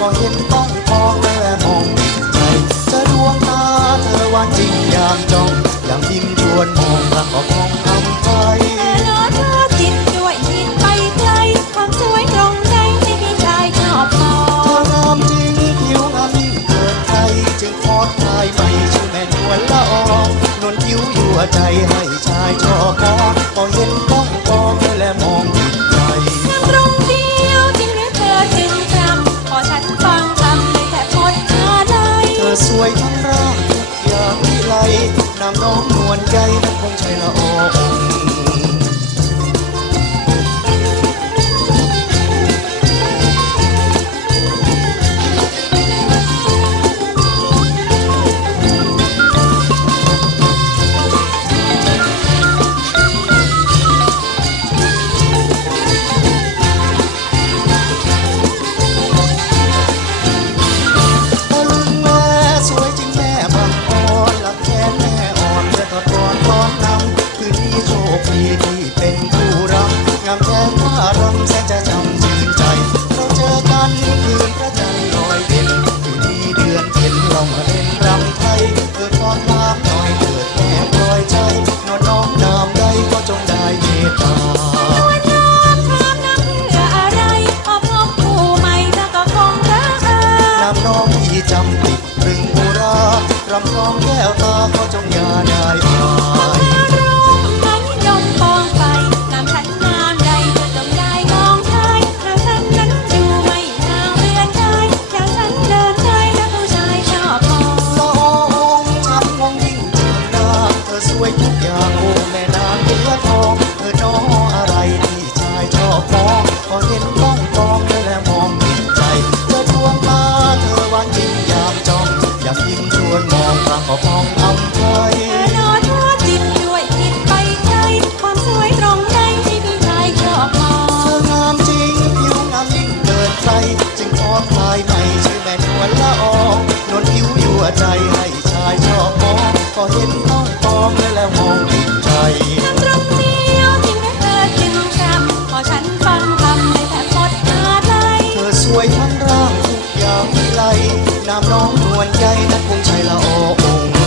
ก็เห็นต้องพองแม่มองใจจะดวงตาเธอว่าจริงยามจ้องยามยิ้มชวนมองรักก็มองทำใจจริงผิวงามยิ่งเกินใครจึงขอทายไปชื่อแม่นวลละอองนวลคิ้วยั่วใจให้ วยทั้งร่างทุกอย่างวิไลน้ำน้องนวลใจนั้นคงใช่ละออ คืนพระจันทร์ลอยเด่นมีเดือนเพ็ญเราเล่นรำไทยเกิตอนน้ำหอยเกิดแอบลอยใจนอนน้อมนามใดก็จงได้เมตตาน้องที่จำติดรึงโบรารำร้องแก้ว รักก็พองอำนอทอดจิตด้วยจิตใจความสวยตรงใจที่พี่ชายชอบมองเธองามจริงผิวงามยิ่งเกินใคจึงขอคลายใม่ช่แม่นวลละอองนวลผิวยั่ใจให้ วนใจนักคงชัยละออง